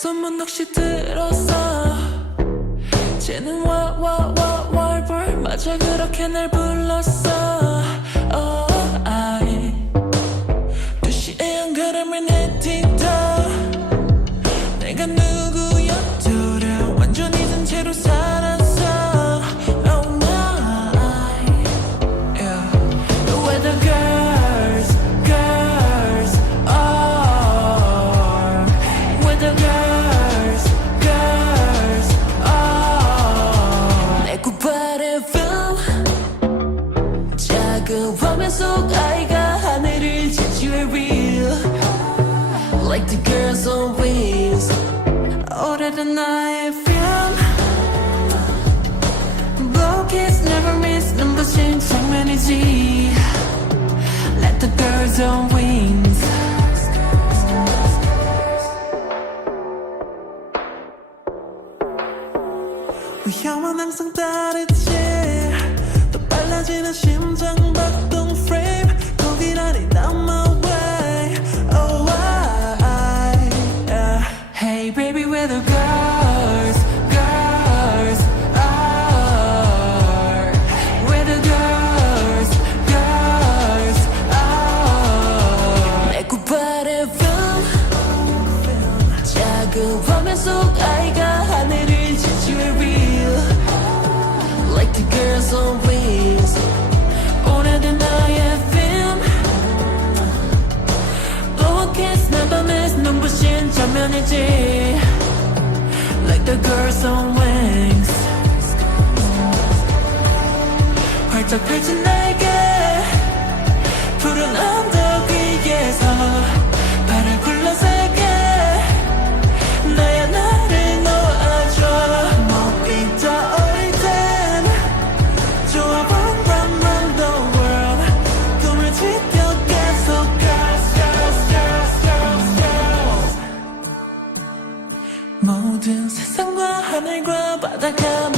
소문 혹시 들었어? 쟤는 월볼 맞아 그렇게 날 불렀어. Oh, I 2시에 한 걸음을 내딛어 내가 누구였더라 완전 잊은 채로 살았어. Oh my, yeah. Where the girls are, where the girls are. 내 굿바람 작은 화면 속 아이가 하늘을 지지해 real like the girls on wings. 오래된 나의 film Blow kiss never miss 눈부신 장면이지 like the girls on wings. 위험은 항상 다르지 더 빨라지는 심장 박동 frame 거기라니 on my way. Oh yeah. Hey baby where the girls are, where the girls are. 내 굿바람 작은 화면 속 아이가 하늘을 지지해 real like the girls on wings. 오래된 나의 film Blow a kiss never miss 눈부신 장면이지 like the girls on wings. 활짝 펼친 날개 푸른 언덕 위에서 발을 굴러세게 나야 나를 놓아줘. 몸이 떠오를 땐 좋아 run the world 꿈을 지켜 계속 girls. 모든 세상과 하늘과 바다가